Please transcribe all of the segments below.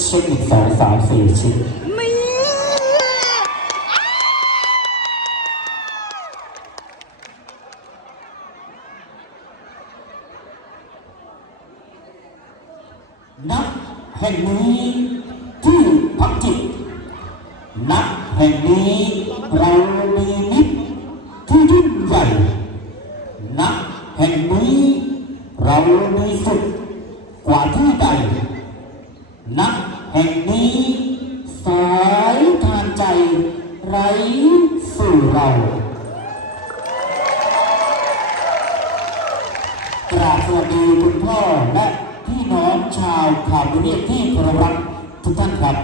เช็คอีกสองสามสี่ชิ้นนักแห่งนี้ที่อพักจิต นักแห่งนี้เรามีมิตรที่ยิ่งใหญ่ นักแห่งนี้เรามีสุดกว่าที่ใด นัก แห่งนี้ สายทานใจไร้สู่เรากราบสวัสดีคุณพ่อและพี่น้องชาวข่าวบุรีที่เคารพรักทุกท่านครับ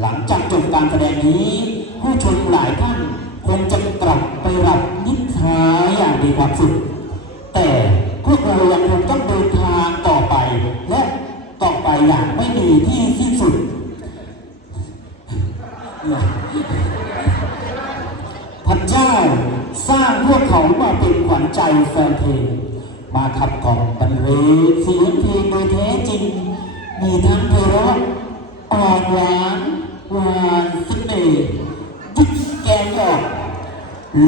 หลังจากจบการแสดงนี้ ผู้ชมหลายท่านคงจะกลับไปรับนิทราอย่างมีความสุขแต่พวกเรายังคง อย่างไม่มีที่สิ้นสุด พระเจ้าสร้างพวกเขามาเป็นขวัญใจแฟนเพลง มาขับกล่อมบรรเลงเสียงเพลงโดยแท้จริง มีทั้งไพเราะอ่อนหวานหวานเสน่ห์ยิกแกงหยอก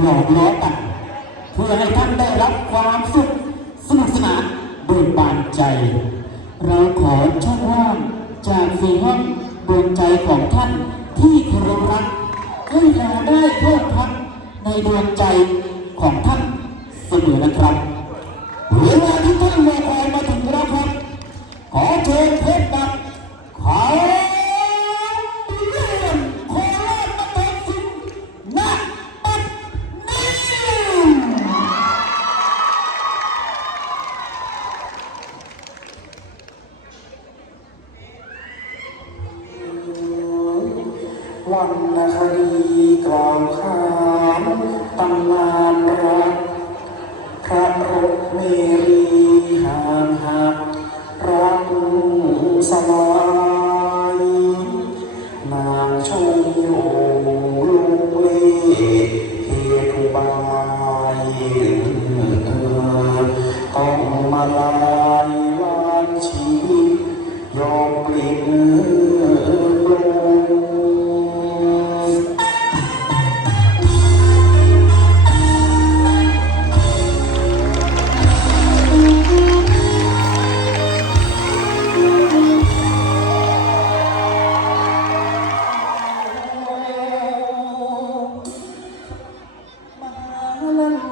หลอกล้อกันเพื่อให้ท่านได้รับความสุขสนุกสนานเบิกบานใจ เราขอช่องว่างจากสียงดวงใจของท่านที่เคารพรักให้เราได้เพิ่มพักในดวงใจของท่านเสมอนะครับเวลาที่ท่านรอคอยมาถึงแล้วครับ ขอเชิญพบกับเขอ วันนคดีกล่าวขานตำนานรักพระรถเมรีห่างหักรักสลายนางชมอยู่ลุงเล่เหตุบายต้องมาลา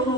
ขอ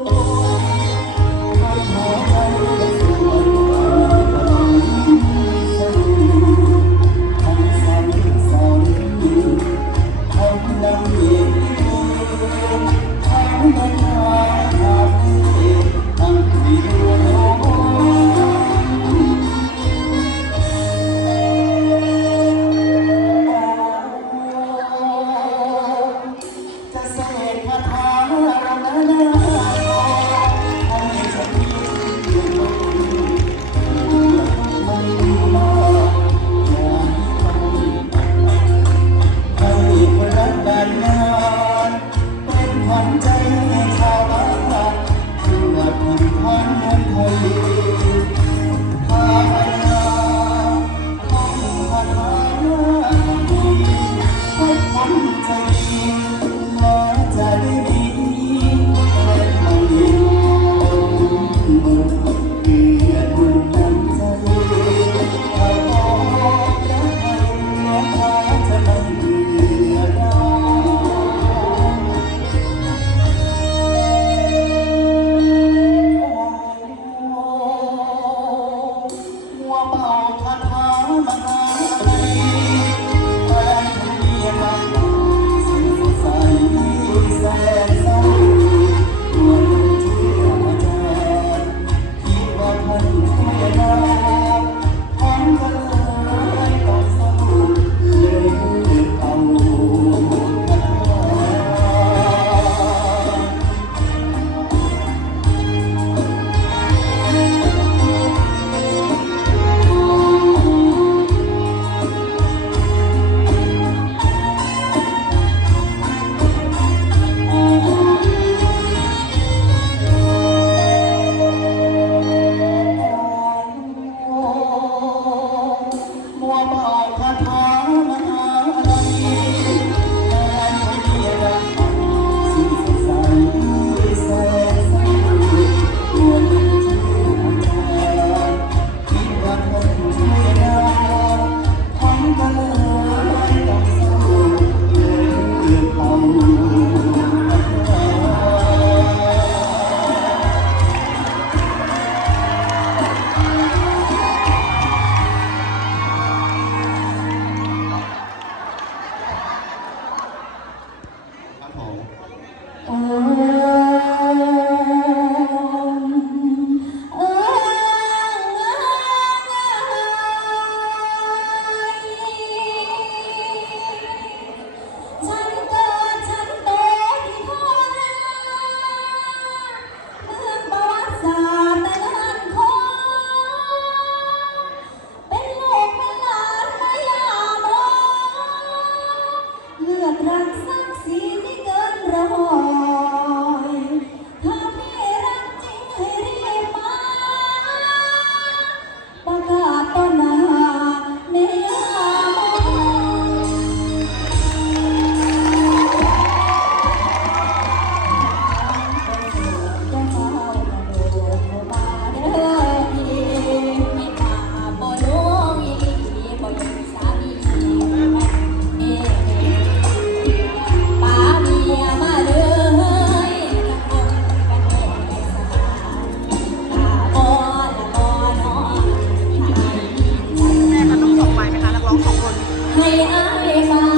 อ้ฟ้า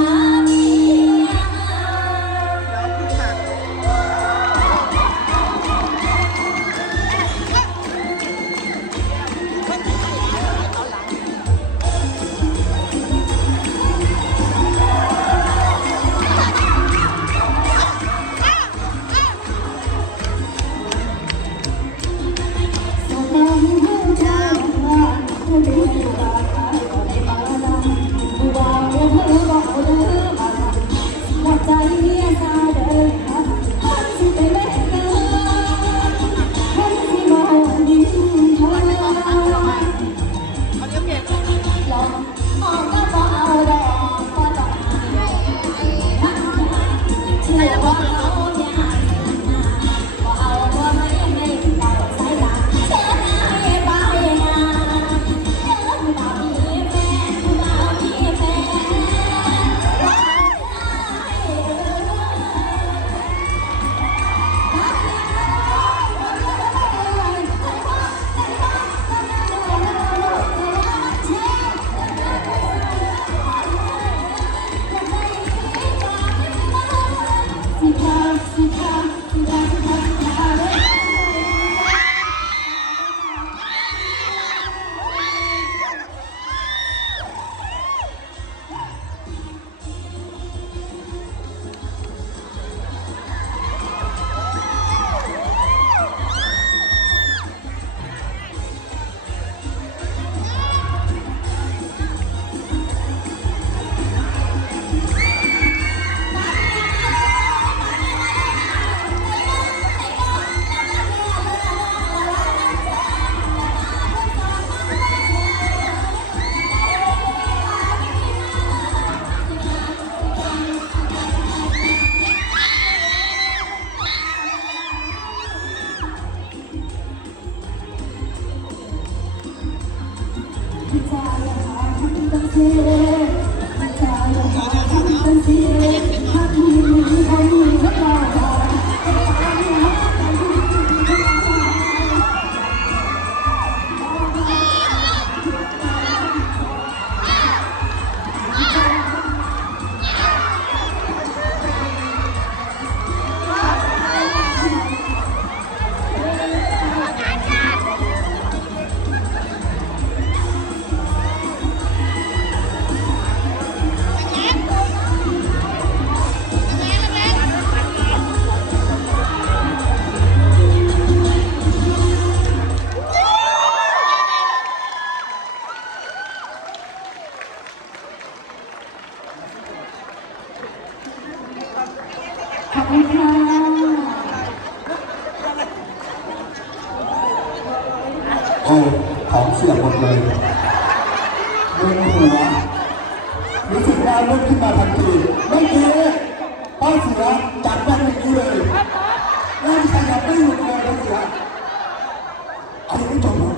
เอ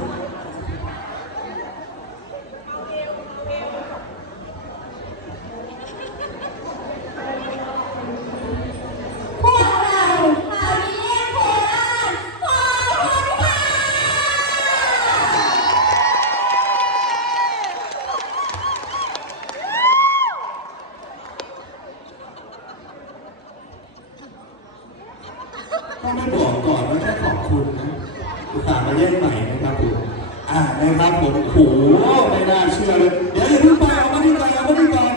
เล่นใหม่นะครับผมอ่านะครับผมโอ้โหไม่น่าเชื่อเลย เดี๋ยวอย่าเพิ่งไปเอามาที่ก่อนเอามาที่ก่อน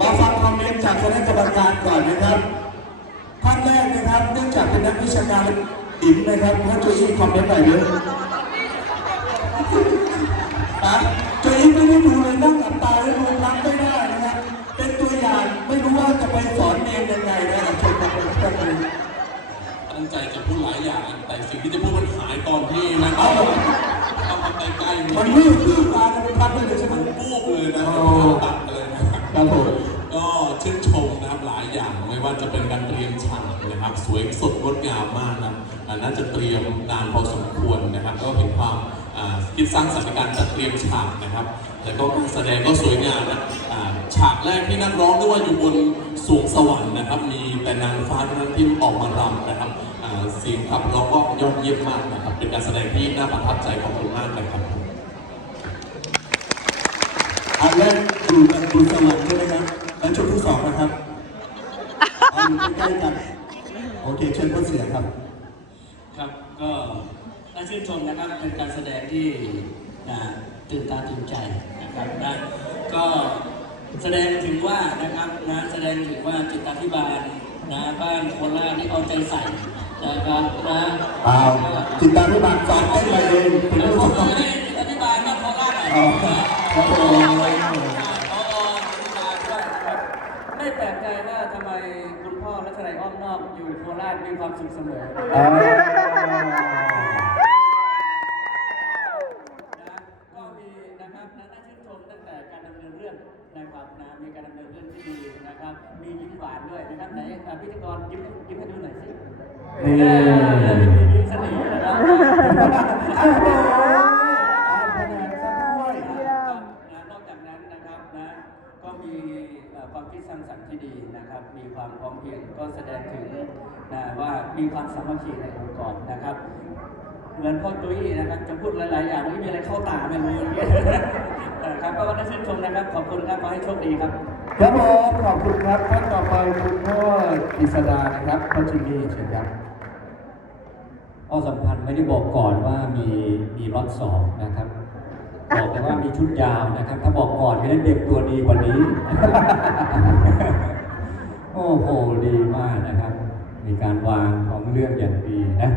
มาฟังคอมเมนต์จากคณะกรรมการก่อนนะครับท่านแรกนะครับ เนื่องจากเป็นนักวิชาการอิมนะครับท่านโจอี้คอมเมนต์หน่อยเยอะอะโจอี้ไม่ได้ดูเลยนั่งหลับตาแล้วดูรับไม่ได้นะครับเป็นตัวอย่างไม่รู้ว่าจะไปสอนเองยังไงนะครับ ตั้งใจจะพูดหลายอย่าง แต่สิ่งที่จะพูดมันหายตอนที่มันเอาเอามาใกล้ๆมันมืดตื้อตากันเป็นพัดเลยใช่ไหมมันปูบเลยนะโอ้ตัดเลยนะครับครับผมก็ชื่นชมนะครับหลายอย่างไม่ว่าจะเป็นการเตรียมฉากนะครับ สวยสดงดงามมากนะอ่าน่าจะเตรียมนานพอสมควรนะครับ ก็เห็นความอ่าคิดสร้างสรรค์ในการจัดเตรียมฉากนะครับ แล้วก็การแสดงก็สวยงามนะอ่าฉากแรกที่นักร้องด้วยว่าอยู่บน สวงสวรรค์นะครับ มีแต่นางฟ้าเท่านั้นที่ออกมารำนะครับเสียงขับร้องก็ยอดเยี่ยมมากนะครับ เป็นการแสดงที่น่าประทับใจของคุณมากเลยครับอันแรกอยู่สลังใช่ไหมครับแล้วชุดที่สองนะครับอยู่ใกล้ๆกันโอเคเชิญพ่อเสียงครับ ครับก็น่าชื่นชมนะครับเป็นการแสดงที่ตื่นตาตื่นใจนะครับนะก็ แสดงถึงว่านะครับนะแสดงถึงว่าจิตาธิบาลนะบ้านโคราชนี่เอาใจใส่นะครับนะเปล่าจิตตาธิบาลฝากให้มาเองคุณแล้วผู้ชผมมก็ไม่ได้จิตาธิบาลบ้านโคราชหน่อยอ๋อครับผมไม่แปลกใจว่าทำไมคุณพ่อรัชนัยอ้อมนอกอยู่โคราชมีความสุขเสมอานด้วยนะครับไหนอะพิธีกรยิ้มยิ้มให้ดูหน่อยสินี่เออมีเสน่ห์นะครับอ้าวเอาคะแนนซะด้วยครับนะนอกจากนั้นนะครับนะก็มีเอ่อความคิดสร้างสรรค์ที่ดีนะครับ มีความพร้อมเพรียงก็แสดงถึงนะว่ามีความสามัคคีในองค์กรนะครับ เหมือนพ่อตุ้ยนะครับจะพูดหลาย ๆ อย่างไม่มีอะไรเข้าตาไม่รู้อย่างเงี้ยเออครับก็น่าชื่นชมนะครับ ขอบคุณครับขอให้โชคดีครับ ครับผมขอบคุณครับท่านต่อไปคุณพ่อกฤษดานะครับพ่อจิมมี่เชิญครับพ่อสัมพันธ์ไม่ได้บอกก่อนว่ามีมีล็อตสองนะครับบอกแต่ว่ามีชุดยาวนะครับ ถ้าบอกก่อนก็ได้เด็กตัวดีกว่านี้ โอ้โหดีมากนะครับ มีการวางของเรื่องอย่างดีนะ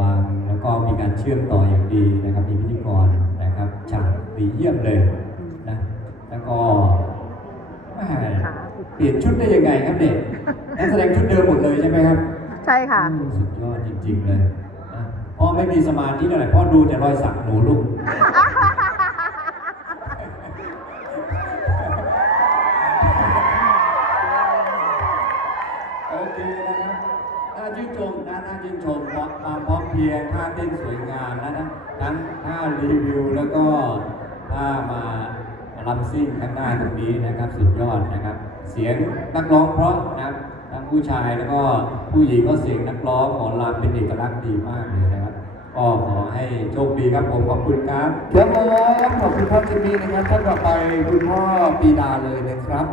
วางแล้วก็มีการเชื่อมต่ออย่างดีนะครับมีพิธีกรนะครับฉากดีเยี่ยมเลยนะแล้วก็ เปลี่ยนชุดได้ยังไงครับเด็กนักแสดงชุดเดิมหมดเลยใช่ไหมครับ ใช่ค่ะอืมสุดยอดจริง ๆ เลยนะพ่อไม่มีสมาธิเท่าไหร่พ่อดูแต่รอยสักหนูลูกโอเคนะครับน่าชื่นชมนะน่าชื่นชมเพราะความพร้อมเพรียงท่าเต้นสวยงามนะนะทั้งท่ารีวิวแล้วก็ท่ามา ลำซิ่งข้างหน้าตรงนี้นะครับสุดยอดนะครับ เสียงนักร้องเพราะนะครับทั้งผู้ชายแล้วก็ผู้หญิงก็เสียงนักร้องหมอลำเป็นเอกลักษณ์ดีมากเลยนะครับก็ขอให้โชคดีครับผมขอบคุณครับครับผมขอบคุณพ่อจิมมี่นะครับท่านต่อไปคุณพ่อปีดาเลยนะครับ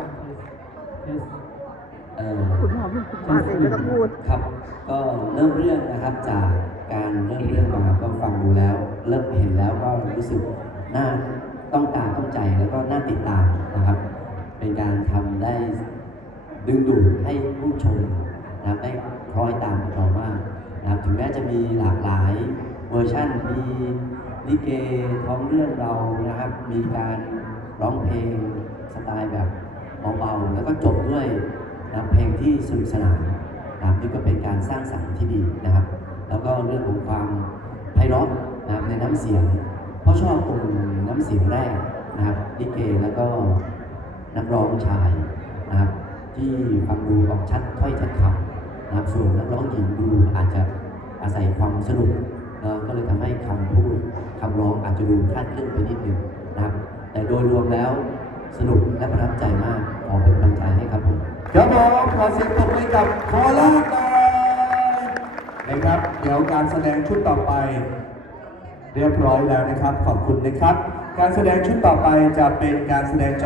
เอ่อคุณพ่อพูดคุณพ่อเองไม่ต้องพูดครับ ก็เริ่มเรื่องนะครับจากการเริ่มเรื่องมาก็ฟังดูแล้ว เริ่มเห็นแล้วก็รู้สึกน่า ต้องตาต้องใจแล้วก็น่าติดตามนะครับ เป็นการทำได้ดึงดูดให้ผู้ชมนะครับได้คล้อยตามเรามากนะครับถึงแม้จะมีหลากหลายเวอร์ชันมีลิเกท้องเรื่องเรานะครับ มีการร้องเพลงสไตล์แบบเบาๆแล้วก็จบด้วยนะเพลงที่สนุกสนานนะครับนี่ก็เป็นการสร้างสรรค์ที่ดีนะครับ แล้วก็เรื่องของความไพเราะนะในน้ำเสียง เพราะชอบตรง น้ำเสียงแรกนะครับลิเกแล้วก็นักร้องชายนะครับที่ฟังดูออกชัดถ้อยชัดคำนะครับส่วนนักร้องหญิงดูอาจจะอาศัยความสนุกก็เลยทำให้คำพูดคำร้องอาจจะดูคลาดเคลื่อนไปนิดนึงนะครับ แต่โดยรวมแล้วสนุกและประทับใจมากขอเป็นกำลังใจให้ครับผมครับผมขอเสียงปรบมือกับโคราชนะครับเดี๋ยวการแสดงชุดต่อไป เรียบร้อยแล้วนะครับ ขอบคุณนะครับ การแสดงชุดต่อไปจะเป็นการแสดงจาก